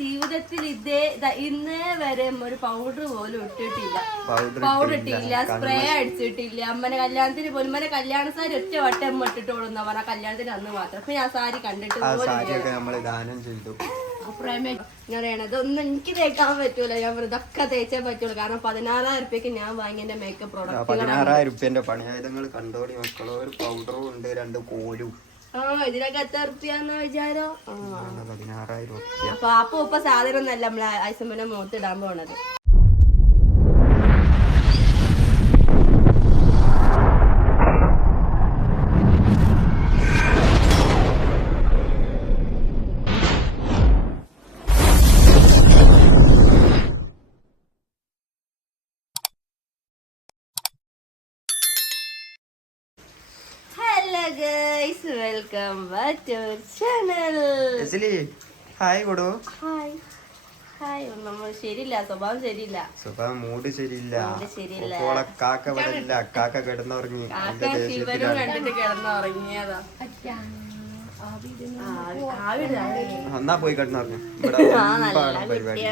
ജീവിതത്തിൽ ഇതേ ഇന്ന് വരെ ഒരു പൗഡർ പോലും ഇട്ടിട്ടില്ല. പൗഡർ ഇട്ടിട്ടില്ല ഇട്ടില്ല. സ്പ്രേ അടിച്ചിട്ടില്ല. അമ്മനെ കല്യാണത്തിന് പോലും അമ്മനെ കല്യാണ സാരി ഒറ്റ വട്ടം ഇട്ടിട്ടോളുന്ന പറഞ്ഞ. കല്യാണത്തിന് അന്ന് മാത്രം. അപ്പൊ ഞാൻ സാരി കണ്ടിട്ട് പ്രേമ ഞാൻ പറയണത് ഒന്നും എനിക്ക് തേക്കാൻ പറ്റൂല. ഞാൻ ഇതൊക്കെ തേച്ചേ പറ്റുള്ളൂ. കാരണം പതിനാറായിരം റുപ്യക്ക് ഞാൻ വാങ്ങിയ മേക്കപ്പ് പ്രോഡക്റ്റ് പതിനാറായിരം റുപ്യന്റെ പണിയായുധങ്ങൾ കണ്ടോടി മക്കളോ. ഒരു പൗഡറും ഉണ്ട് രണ്ട് കോലും. ആ ഇതിനൊക്കെ എത്ര റുപ്യാന്ന് വിചാരോ? പതിനാറായിരം അപ്പൊ അപ്പൊ ഇപ്പൊ സാധനം ഒന്നല്ല നമ്മളെ ഐസമ്മനെ മുഖത്ത് ഇടാൻ പോണത്. Guys welcome back to channel എസിലി hi കൊടു ഹായ് ഹായ് നമ്മൾ ശരിയില്ല സ്വഭാവം ശരിയില്ല. സ്വഭാവം മൂഡ് ശരിയില്ല. ശരിയില്ല. കാക്ക ഇവിടെ ഇല്ല കാക്ക കിടന്നുറങ്ങി ശിവനും കണ്ടിട്ട് കിടന്നുറങ്ങിയതാ. എന്നാ പോയി കിടന്നുറങ്ങി? ഇവിടെ പരിപാടി.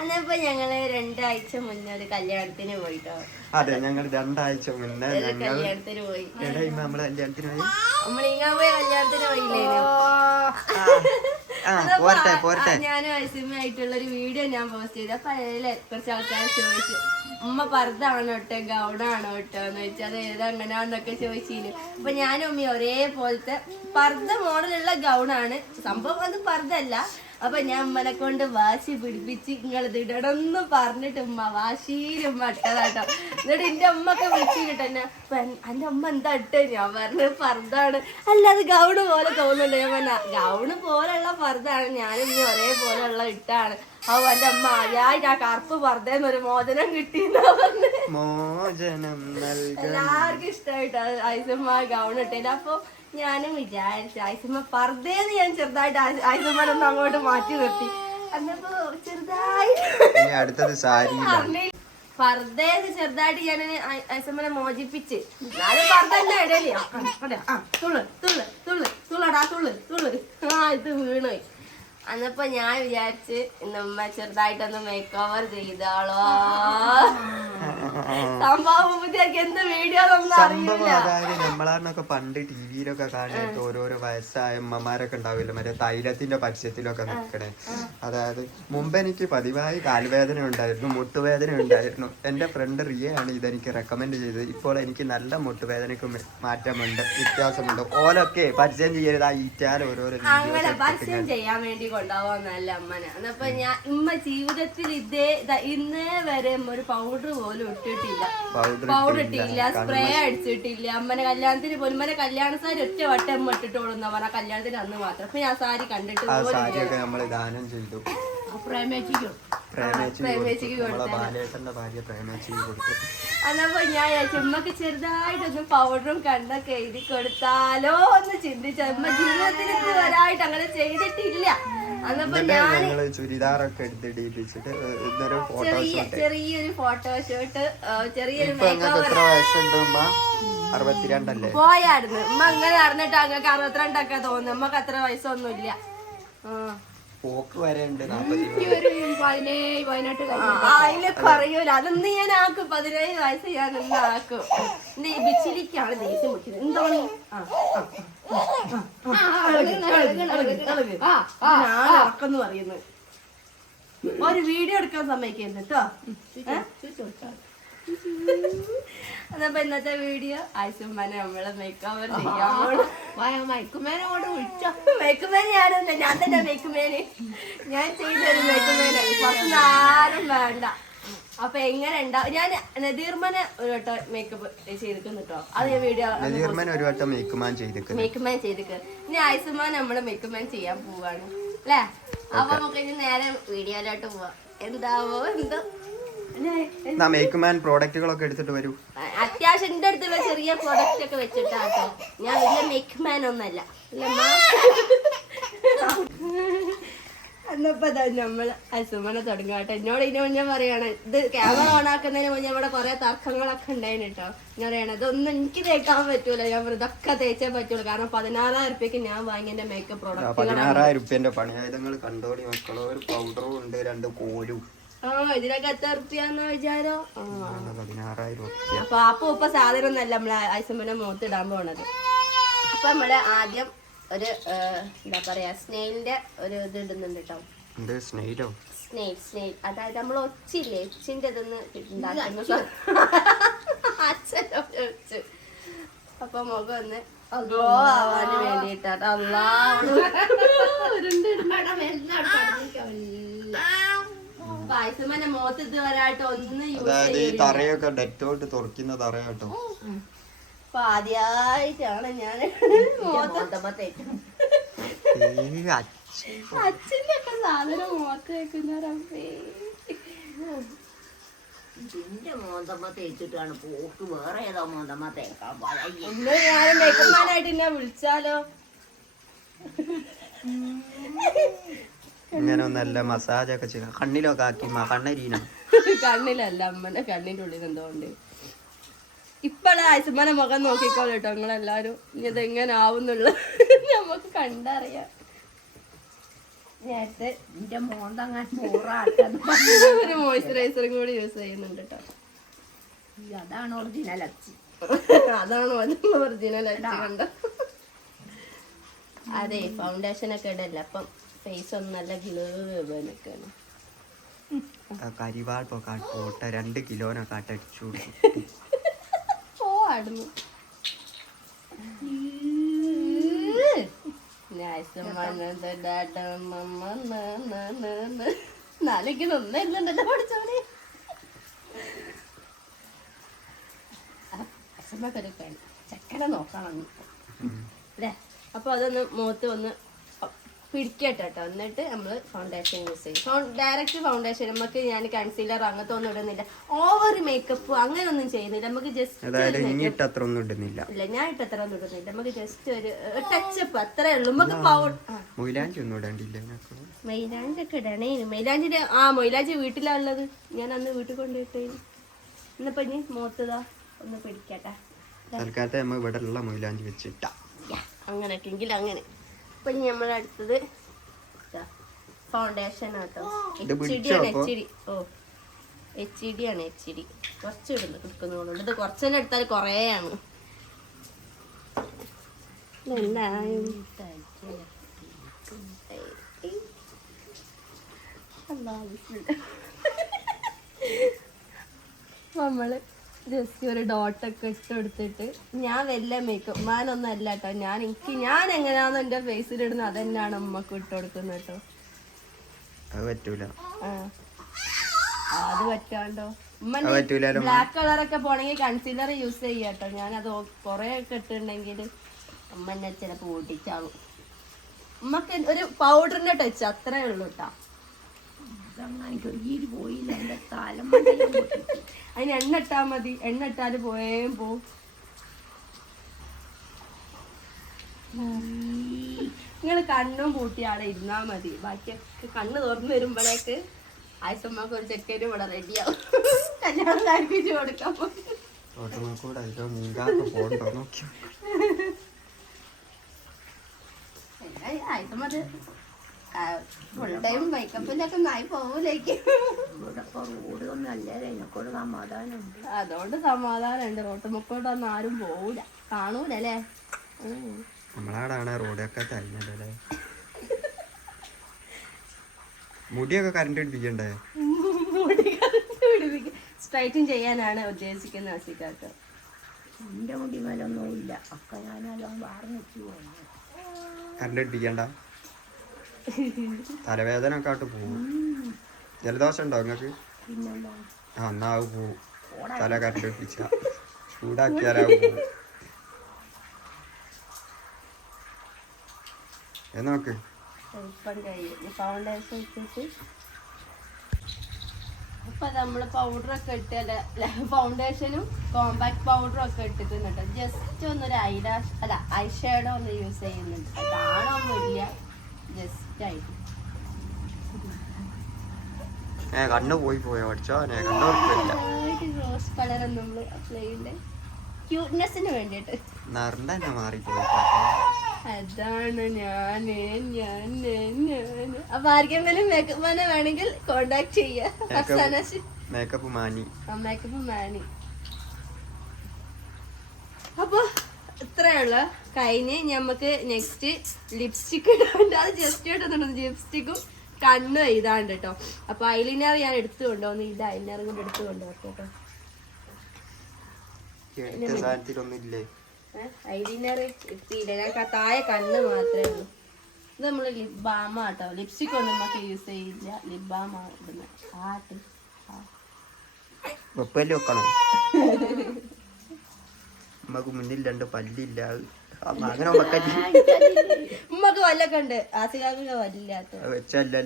അന്നപ്പോ ഞങ്ങൾ രണ്ടാഴ്ച മുന്നേ ഒരു കല്യാണത്തിന് പോയിട്ടോ. അതെ ഞങ്ങൾ രണ്ടാഴ്ച മുന്നേ ഞങ്ങൾ കല്യാണത്തിന് പോയി. നമ്മൾ കല്യാണത്തിന് പോയി. നമ്മളിങ്ങാൻ പോയ കല്യാണത്തിന് പോരട്ടെ ഞാനും ഒരു വീഡിയോ ഞാൻ പോസ്റ്റ് ചെയ്തു. അപ്പൊ അതിലെ കുറച്ച് ആൾക്കാർ ചോദിച്ചു ഉമ്മ പർദ്ദാണോ ഇട്ടെ ഗൗണാണോ ഇട്ടോ എന്ന് വെച്ചാൽ അത് ഏതങ്ങനാന്നൊക്കെ ചോദിച്ചിരുന്നു അപ്പൊ ഞാനും ഉമ്മ ഒരേപോലത്തെ പർദ്ദ മോഡലുള്ള ഗൗണാണ്. സംഭവം അത് പർദ്ദ അല്ല. അപ്പൊ ഞാൻ ഉമ്മനെ കൊണ്ട് വാശി പിടിപ്പിച്ച് നിങ്ങളത് ഇടണമെന്ന് പറഞ്ഞിട്ട് ഉമ്മ വാശിയിൽ ഉമ്മ ഇട്ടതാട്ടോ എന്നിട്ട് എന്റെ ഉമ്മക്കെ വിളിച്ചിട്ട് തന്നെ എന്റെ ഉമ്മ എന്താ ഇട്ട? ഞാൻ പറഞ്ഞു പർദ്ദാണ് അല്ലാതെ ഗൗണ് പോലെ തോന്നുന്നുണ്ട്. ഞാൻ പറഞ്ഞ ഗൗണ് പോലെയുള്ള പർദ്ദാണ് ഞാനും ഇനി ഒരേപോലെയുള്ള ഇട്ടാണ്. ഓ എന്റെ അമ്മ ആദ്യമായിട്ട് ആ കറുപ്പ് ഒരു മോചനം കിട്ടി മോചനം എല്ലാവർക്കും ഇഷ്ടമായിട്ട് ഐസമ്മ ഗൗൺ ഇട്ടേനെ. അപ്പൊ ഞാനും വിചാരിച്ചു ആയിസമ്മ പർദ്ദേന്ന് ഞാൻ ചെറുതായിട്ട് ഐസമ്മനൊന്ന് അങ്ങോട്ട് മാറ്റി നിർത്തി. അന്നപ്പോ ചെറുതായി. അടുത്തത് പർദ്ദേന്ന് ചെറുതായിട്ട് ഞാൻ ഐസമ്മനെ മോചിപ്പിച്ച്. എന്നാലും തുള്ള് തുള്ള് തുള്ള് തുള്ളടാ തുള്ളു തുള്ളു. ആ ഇത് വീണോയി അന്നപ്പോ ഞാൻ വിചാരിച്ച് നമ്മ ചെറുതായിട്ടൊന്ന് മേക്ക് ഓവർ ചെയ്താളോ സംഭവം ബുദ്ധിയൊക്കെ എന്ത് വീഡിയോ സംഭവം അതായത് നമ്മളാറിനൊക്കെ പണ്ട് ടി വിയിലൊക്കെ കാണാനായിട്ട് ഓരോരോ വയസ്സായ അമ്മമാരൊക്കെ ഉണ്ടാവില്ല? മറ്റേ തൈലത്തിന്റെ പരസ്യത്തിലൊക്കെ നിൽക്കണേ അതായത് മുമ്പ് എനിക്ക് പതിവായി കാൽവേദന ഉണ്ടായിരുന്നു മുട്ടുവേദന ഉണ്ടായിരുന്നു. എന്റെ ഫ്രണ്ട് റിയ ആണ് ഇതെനിക്ക് റെക്കമെൻഡ് ചെയ്തത്. ഇപ്പോൾ എനിക്ക് നല്ല മുട്ടുവേദനയ്ക്ക് മ- മാറ്റമുണ്ട് വ്യത്യാസമുണ്ട്. ഓലൊക്കെ പരിചയം ചെയ്യരുത് ആ ഈറ്റാൽ ഓരോരോ വീഡിയോസ് ചെയ്യാൻ വേണ്ടി കൊണ്ടുപോകാന്നല്ല അമ്മനെ. എന്നപ്പോ ഞാൻ ഇമ്മ ജീവിതത്തിൽ ഇതേ ഇന്നേ വരെ ഒരു പൗഡർ പോലും ഇട്ടിട്ടില്ല. പൗഡർ ഇട്ടില്ല. സ്പ്രേ അടിച്ചിട്ടില്ല. അമ്മനെ കല്യാണത്തിന് പോലും അമ്മനെ കല്യാണ സാരി ഒറ്റ വട്ടം ഇട്ടിട്ടോളുന്ന പറഞ്ഞ. കല്യാണത്തിന് അന്ന് മാത്രം. അപ്പൊ ഞാൻ സാരി കണ്ടിട്ട് പ്രേമേച്ചിക്കും അന്നപ്പോ ഞാൻ ചുമ്മക്ക് ചെറുതായിട്ടൊന്ന് പൗഡറും കണ്ണൊക്കെ എഴുതി കൊടുത്താലോ എന്ന് ചിന്തിച്ചു. അമ്മ ജീവിതത്തിൽ ഇതുവരായിട്ട് അങ്ങനെ ചെയ്തിട്ടില്ല. ഞങ്ങൾ ചുരിദാറൊക്കെ എടുത്തിടിപ്പിച്ചിട്ട് ഇന്നൊരു ഫോട്ടോ ചെറിയ ചെറിയൊരു ഫോട്ടോഷൂട്ട് ചെറിയൊരു ഇപ്പൊ നിങ്ങൾക്ക് എത്ര വയസ്സുണ്ട് ഉമ്മ? അറുപത്തിരണ്ടല്ലേ? പോയായിരുന്നു. ഉമ്മ അങ്ങനെ അറിഞ്ഞിട്ട് അങ്ങക്ക് അറുപത്തിരണ്ടൊക്കെ തോന്നുന്നു. ഉമ്മക്ക് അത്ര വയസ്സൊന്നുമില്ല. പോക്ക് വരെ ഉണ്ട് അതിൽ പറയൂല അതൊന്ന് ഞാൻ ആക്കും പതിനേഴ് വയസ്സ് ഞാൻ ആക്കും. ബിച്ചിലിക്കാണ് ദേഷ്യം മുട്ടിയത് എന്താണ് ആ, ഇറക്കെന്ന് പറയുന്നത് ഒരു വീഡിയോ എടുക്കാൻ സമ്മതിക്കുന്നു കേട്ടോ അതപ്പോ ഇന്നത്തെ വീഡിയോ ആശുമാനെ നമ്മളെ മേക്കവർ ചെയ്യാൻ മയക്കുമേനോട് വിളിച്ചോ. മേക്കുമേനെ ഞാനല്ല ഞാൻ തന്നെ മേക്കുമേനെ. ഞാൻ ചെയ്തൊരു മേക്കുമേനെ നേരം വേണ്ട. അപ്പൊ എങ്ങനെ ഉണ്ടാവും ഞാൻ നദീർമനെ ഒരു വട്ടം മേക്കപ്പ് ചെയ്തിരിക്കുന്നു കേട്ടോ അത് ഞാൻ വീഡിയോ നദീർമൻ ഒരു വട്ടം മേക്കുമാൻ ചെയ്തിരിക്കുന്നു. മേക്കുമാൻ ചെയ്തിക്ക് ഇനി ആയുസ്മാൻ നമ്മൾ മേക്കുമാൻ ചെയ്യാൻ പോവാണ്. അല്ലേ? അപ്പൊ നമുക്ക് ഇനി നേരെ വീഡിയോയിലോട്ട് പോവാം. എന്താവോ എന്തോ? അല്ലേ? എന്നാ മേക്കുമാൻ പ്രോഡക്റ്റുകളൊക്കെ എടുത്തിട്ട് വരൂ. അത്യാവശ്യം എന്റെ അടുത്തുള്ള ചെറിയ പ്രോഡക്റ്റ് ഒക്കെ വെച്ചിട്ടാട്ടോ. ഞാൻ വലിയ മേക്ക് മാൻ ഒന്നല്ല. എന്നപ്പോ നമ്മൾ അസുമനെ തുടങ്ങാട്ടെ എന്നോട് ഇതിന് മുന്നേ പറയാണ് ഇത് ക്യാമറ ഓൺ ആക്കുന്നതിന് മുന്നേ ഇവിടെ കുറെ തർക്കങ്ങളൊക്കെ ഉണ്ടായിരുന്നു കേട്ടോ. ഞാൻ പറയണ ഇതൊന്നും എനിക്ക് തേക്കാൻ പറ്റൂല. ഞാൻ ഇതൊക്കെ തേച്ചേ പറ്റുള്ളൂ. കാരണം പതിനാറായിരം റുപ്യക്ക് ഞാൻ വാങ്ങിയ മേക്കപ്പ് പ്രോഡക്റ്റ് പതിനാറായിരം റുപ്യന്റെ പണിയായുധങ്ങൾ കണ്ടോടി മക്കളോ. ഒരു പൗഡറും ഉണ്ട് രണ്ട് കോലും. ഇതിനൊക്കെ എത്ര റുപ്യാന്ന് വിചാരോ? അപ്പൊ അപ്പൊ ഇപ്പൊ സാധനം ഒന്നല്ല നമ്മളെ ഐസമ്മനെ മുഖത്ത് ഇടാൻ പോണത്. അപ്പൊ നമ്മൾ ആദ്യം ഒരു എന്താ പറയാ സ്നെയിലിന്റെ ഒരു ഇത് ഇടുന്നുണ്ട് കേട്ടോ സ്നെയിലോ സ്നെയിൽ സ്നെയിൽ അതായത് നമ്മൾ ഒച്ചില്ലേ? ഒച്ചിന്റെ ഇതൊന്ന് ഉണ്ടാക്കുന്ന അച്ഛന്റെ ഒച്ച് അപ്പൊ മുഖം ഒന്ന് ഗ്ലോ ആവാന് വേണ്ടിട്ടാ അല്ലാ പായസമ്മന്റെ മുഖത്ത് ഇതുവരായിട്ട് ഒന്ന് യൂസ് അതായത് തറയൊക്കെ ഡെറ്റോട്ട് തുറക്കുന്ന തറ കേട്ടോ അപ്പൊ ആദ്യായിട്ടാണ് ഞാൻ. അച്ഛന്റെ ഒക്കെ സാധനം മുഖത്ത് വെക്കുന്ന റബ്ബേ ഇതിന്റെ മോന്തമ്മ തേച്ചിട്ടാണ് പോക്ക്. വേറെ ഏതോ മോന്തമ്മ തേക്കാൻ പഴയ ഇന്ന് ഞാൻ എന്നെ വിളിച്ചാലോ? ഇങ്ങനെ നല്ല മസാജ് ഒക്കെ ചെയ്യാം കണ്ണിലൊക്കെ ആക്കി കണ്ണരീന കണ്ണിലല്ല അമ്മന്റെ കണ്ണിന്റെ ഉള്ളിൽ എന്തോണ്ട് ഇപ്പഴാ ആയിസമ്മനെ മുഖം നോക്കിക്കോളൂ കേട്ടോ നിങ്ങളെല്ലാരും. ഇനി ഇതെങ്ങനെ ആവുന്നുള്ള നമുക്ക് കണ്ടറിയാം. നേരത്തെ എന്റെ ഒരു മോയ്സ്ചറൈസറും കൂടി യൂസ് ചെയ്യുന്നുണ്ട് കേട്ടോ. അതാണ് ഒറിജിനൽ അച്ചി. അതാണ് ഒറിജിനൽ അച്ചി കണ്ട? അതെ ഫൗണ്ടേഷൻ ഒക്കെ ഇടല്ല അപ്പം ഫേസ് ഒന്ന് നല്ല ഗ്ലോ നിൽക്കണം കരിവാൾപ്പൊക്കെ പോട്ടെ രണ്ട് കിലോനൊക്കെ അടിച്ചു കൊടുക്കും പഠിച്ചോനെ ചക്കര നോക്കണം അല്ലേ അപ്പൊ അതൊന്ന് മുഖത്ത് ഒന്ന് പിടിക്കട്ടെ കേട്ടോ എന്നിട്ട് നമ്മൾ ഫൗണ്ടേഷൻ യൂസ് ചെയ്യും. ഡയറക്റ്റ് ഫൗണ്ടേഷൻ നമുക്ക് ഞാൻ കൺസീലർ അങ്ങനത്തെ ഒന്നും ഇടുന്നില്ല. ഓവർ മേക്കപ്പ് അങ്ങനെ ഒന്നും ചെയ്യുന്നില്ല നമുക്ക് ജസ്റ്റ് ഒന്നും ഇടുന്നില്ല. ഇല്ല ഞാൻ ഇട്ടത്ര ഒന്നും ഇടുന്നില്ല. നമുക്ക് ജസ്റ്റ് ഒരു ടച്ചപ്പ് അത്രേ ഉള്ളൂ. നമുക്ക് പൗഡർ മൊയിലാഞ്ചി ഒന്നും ഇടണ്ടില്ല മൈലാഞ്ചി ഒക്കെ ഇടണേ. മൈലാഞ്ചിന്റെ ആ മൈലാഞ്ചി വീട്ടിലാ ഉള്ളത് ഞാൻ അന്ന് വീട്ടിൽ കൊണ്ടുപോയിട്ട് ഇന്നിപ്പോ ഇനി മൂത്തതാ. ഒന്ന് പിടിക്കട്ടെ. തൽക്കാലത്തെ നമ്മൾ ഇവിടെ ഉള്ള മൊയിലാഞ്ചി വെച്ചിട്ടാ. അങ്ങനെയൊക്കെ എങ്കിൽ അങ്ങനെ. ഇപ്പൊ ഇനി നമ്മൾ അടുത്തത് ഫൗണ്ടേഷൻ ആട്ടോ. എച്ച് ഡി ആണ് എച്ച് ഡി ഓ എച്ച് ഡി ആണ് എച്ച് ഡി കുറച്ച് ഇടുന്നു കൊടുക്കുന്നുള്ളൂ ഇത് കുറച്ച് തന്നെ എടുത്താൽ കുറേ ആണ് നമ്മൾ ജസ്റ്റ് ഒരു ഡോട്ടൊക്കെ ഇട്ട് കൊടുത്തിട്ട് ഞാൻ വല്ല മേക്കപ്പ് മാനൊന്നും അല്ല കേട്ടോ ഞാൻ എനിക്ക് ഞാൻ എങ്ങനെയാണോ എന്റെ ഫേസിലിടുന്നത് അതന്നെയാണ് ഉമ്മക്ക് ഇട്ട് കൊടുക്കുന്നത് കേട്ടോ അത് പറ്റൂല. അത് പറ്റാണ്ടോ? അത് ബ്ലാക്ക് കളറൊക്കെ പോണെങ്കിൽ കൺസീലർ യൂസ് ചെയ്യാട്ടോ ഞാൻ ഞാനത് കൊറേ ഒക്കെ ഇട്ടിട്ടുണ്ടെങ്കിൽ അമ്മ എന്നെ ചിലപ്പോൾ ഓടിച്ചാവും. ഉമ്മക്ക് ഒരു പൗഡറിന്റെ ടച്ച് അത്രേ ഉള്ളൂ കേട്ടോ പോയില്ല എന്റെ തലം മണ്ടയിൽ പൊട്ടി. അതിന് എണ്ണ ഇട്ടാൽ മതി. എണ്ണ ഇട്ടാൽ പോയേം പോവും. നിങ്ങൾ കണ്ണും പൂട്ടി അവിടെ ഇരുന്നാ മതി. ബാക്കിയൊക്കെ കണ്ണ് തുറന്നു വരുമ്പോഴേക്ക് ആയിസമ്മക്ക് ഒരു ചെക്കനും ഇവിടെ റെഡിയാവും കല്യാണം കഴിപ്പിച്ച് കൊടുക്കാൻ നോക്കിയോ? ആയിസമ്മ ഫുൾ ടൈം മേക്കപ്പിലൊക്കെ നായി പോകൂലേക്ക് അതുകൊണ്ട് സമാധാനമുണ്ട്. റോട്ട് മുക്കോട്ട് ഒന്നും ആരും പോവൂല. കാണൂലല്ലേ. നമ്മളാടാണ് റോഡൊക്കെ കഴിഞ്ഞല്ലേ മുടിയൊക്കെ കറണ്ട് പിടിപ്പിക്കണ്ടേ? സ്ട്രൈറ്റും ചെയ്യാനാണ് ഉദ്ദേശിക്കുന്നത് അസിക്കാക്ക് എന്റെ മുടി മേലൊന്നും ഇല്ല. ഒക്കെ ഞാനെല്ലാം വാർന്നിച്ചു കറണ്ട് പിടിപ്പിക്കണ്ട? തലവേദന ഒക്കെ ആയിട്ട് പോവും. ജലദോഷം ഉണ്ടോ നിങ്ങക്ക് ആ എന്നാ അത് പോവും. തല കട്ടിപ്പിച്ച പിടിപ്പിച്ച ചൂടാക്കിയാലാ പോവും. ഏ നോക്ക്. ഇപ്പൊ നമ്മൾ പൗഡറൊക്കെ ഇട്ട് ഫൗണ്ടേഷനും കോമ്പാക്ട് പൗഡറും ഒക്കെ ഇട്ടിട്ടുണ്ട് ജസ്റ്റ് ഒന്നൊരു ഐലാഷ് അല്ല ഐ ഷേഡോ ഒന്ന് യൂസ് ചെയ്യുന്നുണ്ട്. കാണൊന്നുമില്ല ജസ്റ്റ് ഏ കണ്ണ് പോയി പോയ? പഠിച്ചോ? ഏ കണ്ണോർക്കില്ല റോസ് കളർ നമ്മൾ അപ്ലൈ ചെയ്യണ്ടേ. ക്യൂട്ട്നെസ്സിന് വേണ്ടിയിട്ട്. നിറണ്ട തന്നെ മാറിപ്പോയി അതാണ് ഞാൻ ഞാൻ ഞാൻ. അപ്പൊ ആർക്കെങ്കിലും മേക്കപ്പ് മാനെ വേണമെങ്കിൽ കോണ്ടാക്ട് ചെയ്യാം. ഫർസാന മേക്കപ്പ് മാനി. മേക്കപ്പ് മാനി. അപ്പൊ ഇത്രയുള്ള കഴിഞ്ഞ് നമുക്ക് നെക്സ്റ്റ് ലിപ്സ്റ്റിക് ഇടാണ്ട്. അത് ജസ്റ്റ് ഇടുന്നുണ്ട് ലിപ്സ്റ്റിക്കും കണ്ണും എഴുതാണ്ട് കേട്ടോ അപ്പൊ ഐലിനർ ഞാൻ എടുത്തു കൊണ്ടുവന്നു. ഇത് ഐലിനർ കൊണ്ട് എടുത്തു കൊണ്ടുപോകട്ടെ കേട്ടോ ഐലിനർ എത്തിയില്ല ഞാൻ താഴെ കണ്ണ് മാത്രമേ ഉള്ളൂ. ഇത് നമ്മൾ ലിപ് ബാമ കേട്ടോ ലിപ്സ്റ്റിക് ഒന്നും നമുക്ക് യൂസ് ചെയ്യില്ല. ലിപ് ബാമ ഇടുന്നത് ആട്ട്. ആ. വെപ്പൽ വെക്കണോ? നമുക്ക് മുന്നിൽ രണ്ട് പല്ലില്ല. അങ്ങനെ ഉമ്മക്ക് വല്ലൊക്കെ ഉണ്ട്. ആസികാക്ക് വല്ലാത്ത വെച്ചല്ലേ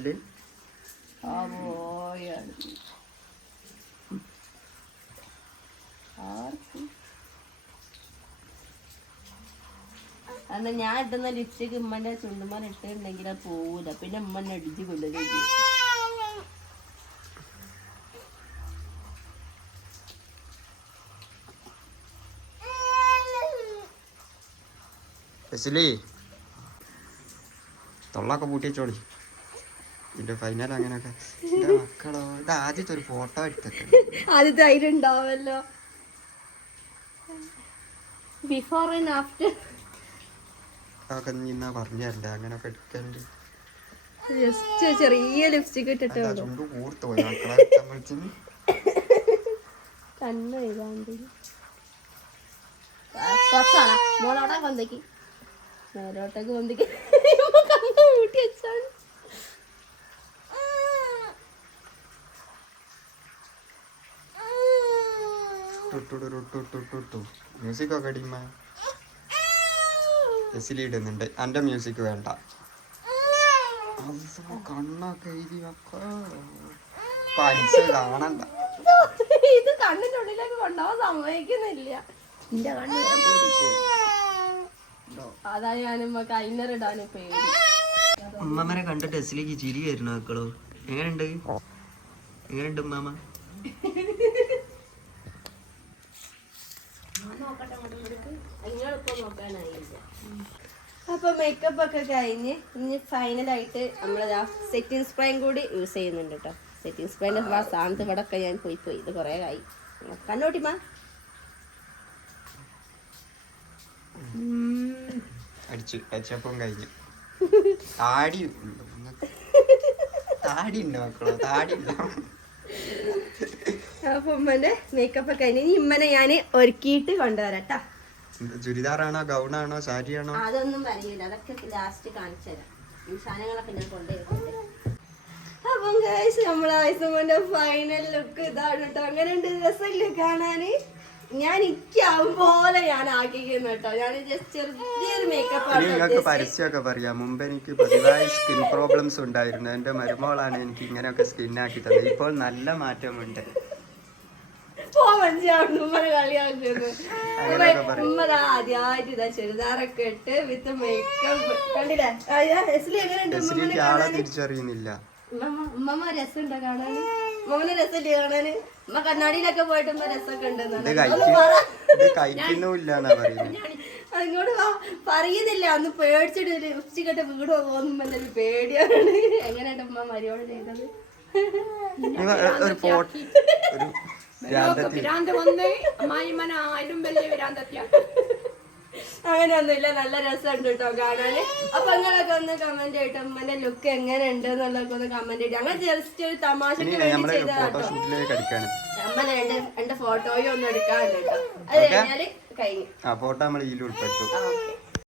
അന്ന് ഞാൻ ഇട്ടുന്ന ലിപ്സ്റ്റിക് ഉമ്മന്റെ ചുണ്ടുമാൻ ഇട്ടിട്ടുണ്ടെങ്കിലാ പോവൂല. പിന്നെ ഉമ്മന്നെ അടിച്ചു കൊല്ലുകയും ബസ്സിലേ തൊള്ളൊക്കെ പൂട്ടിച്ചോളി ഇതിന്റെ ഫൈനൽ അങ്ങനെയൊക്കെ. മക്കളോ ഇത് ആദ്യത്തെ ഒരു ഫോട്ടോ എടുത്തിട്ട്. ആദ്യത്തെ അതിലുണ്ടാവല്ലോ ബിഫോർ ആൻഡ് ആഫ്റ്റർ അതൊക്കെ നിന്നാ പറഞ്ഞു തരണ്ടേ അങ്ങനെയൊക്കെ എടുക്കണ്ട്. ജസ്റ്റ് ചെറിയ ലിപ്സ്റ്റിക് ഇട്ടിട്ട് ചുണ്ട് കൂർത്തു പോയി മക്കളെ കണ്ണ് എഴുതാണ്ട് കുറച്ചാണ് മോളോടാ കൊന്തയ്ക്ക് മേലോട്ടേക്ക് കൊന്തയ്ക്ക് കണ്ണ് കൂട്ടി വെച്ചാണ്. മ്യൂസിക് ഒക്കെ ഇടുന്നുണ്ട്. മ്യൂസിക് വേണ്ട. കണ്ണൊക്കെ എഴുതി പലിശ കാണണ്ട. ഇത് കണ്ണിന്റെ ഉള്ളിലേക്ക് കൊണ്ടുപോകാൻ സമ്മതിക്കുന്നില്ല. എന്റെ കണ്ണ് ഞാൻ കൂടിപ്പോയി അതാ ഞാനും കൈനർ ഇടാനും പേടി. ഉമ്മമ്മനെ കണ്ട ടെസ്റ്റിലേക്ക് ചിരി വരുന്നു മക്കളോ. എങ്ങനെയുണ്ട്? എങ്ങനെയുണ്ട് ഉമ്മാമ അപ്പൊ മേക്കപ്പ് ഒക്കെ കഴിഞ്ഞ് ഇനി ഫൈനലായിട്ട് നമ്മളതാ സെറ്റിംഗ് സ്പ്രേയും കൂടി യൂസ് ചെയ്യുന്നുണ്ട് കേട്ടോ സെറ്റിംഗ് സ്പ്രേന്റെ ആ സാന്ത് ഇവിടെ ഒക്കെ ഞാൻ പോയി പോയി. ഇത് കുറേ ആയി. കണ്ണോട്ടിമാ അടിച്ചു. അടിച്ചപ്പം കഴിഞ്ഞു. താടി താടി ഉണ്ടോ മക്കളോ? താടി ഉണ്ടോ അപ്പൊ ഉമ്മന്റെ മേക്കപ്പ് ഒക്കെ കഴിഞ്ഞ്. ഇനി ഇമ്മനെ ഞാൻ ഒരുക്കിയിട്ട് കൊണ്ടുവരാം ട്ടാ. ചുരിദാറാണോ ഗൗണാണോ സാരിയാണോ? അതൊന്നും പറയില്ല അതൊക്കെ ലാസ്റ്റ് കാണിച്ചു തരാം. ഈ സാധനങ്ങളൊക്കെ ഞാൻ കൊണ്ടുപോയി അപ്പം നമ്മളെ ഐസമ്മന്റെ ഫൈനൽ ലുക്ക് ഇതാണ് കേട്ടോ അങ്ങനെ ഉണ്ട് രസമില്ല കാണാന്? ഞാൻ ഇക്കാവും പോലെ ഞാൻ ആഗ്രഹിക്കുന്നു കേട്ടോ. ഞാൻ ജസ്റ്റ് ചെറിയൊരു മേക്കപ്പ് ആണ് നിങ്ങൾക്ക് പരസ്യമൊക്കെ പറയാം. മുമ്പ് എനിക്ക് പതിവായി സ്കിൻ പ്രോബ്ലംസ് ഉണ്ടായിരുന്നു. എന്റെ മരുമോളാണ് എനിക്ക് ഇങ്ങനെയൊക്കെ സ്കിൻ ആക്കി തന്നത്. ഇപ്പോൾ നല്ല മാറ്റമുണ്ട്. ആദ്യമായിട്ട് ഇതാ ചുരിദാറൊക്കെ ഇട്ട് വിത്ത് മേക്കപ്പ് കണ്ടില്ലേ? തിരിച്ചറിയുന്നില്ല. ഉമ്മ രസം ഉണ്ടോ കാണാന്? ഉമ്മമ്മന് രസമില്ലേ കാണാന്? ഉമ്മ കണ്ണാടിയിലൊക്കെ പോയിട്ട് രസമൊക്കെ ഉണ്ടെന്നാണ് അങ്ങോട്ട് വാ. പറയുന്നില്ല. അന്ന് പേടിച്ചിട്ട് ഉച്ചക്കട്ടെ വീട് പോകുമ്പോ പേടിയാണ്. എങ്ങനെയാണ് ഉമ്മ മരിയോട് ചെയ്തത്? ഒരു ഫോട്ടോ വിരാന്ത വന്ന് അമ്മായിമ്മന ആയിരം വലിയ വിരാന്തത്തിയ അങ്ങനെയൊന്നുമില്ല. നല്ല രസമുണ്ട് കേട്ടോ കാണാന്. അപ്പൊ നിങ്ങളൊക്കെ ഒന്ന് കമന്റ് ചെയ്തിട്ട് അമ്മന്റെ ലുക്ക് എങ്ങനെ ഉണ്ട് എന്നുള്ളതൊക്കെ ഒന്ന് കമന്റ് ചെയ്തിട്ട് അങ്ങനെ ജസ്റ്റ് ഒരു തമാശക്ക് വേണ്ടി ചെയ്തതാട്ടോ. അമ്മ രണ്ട് രണ്ട് ഫോട്ടോയും ഒന്നും എടുക്കാറുണ്ട് കേട്ടോ. അത് കഴിഞ്ഞാൽ കഴിഞ്ഞു. ആ ഫോട്ടോ നമ്മൾ ഇതിൽ ഉൾപ്പെട്ടു. ഓക്കെ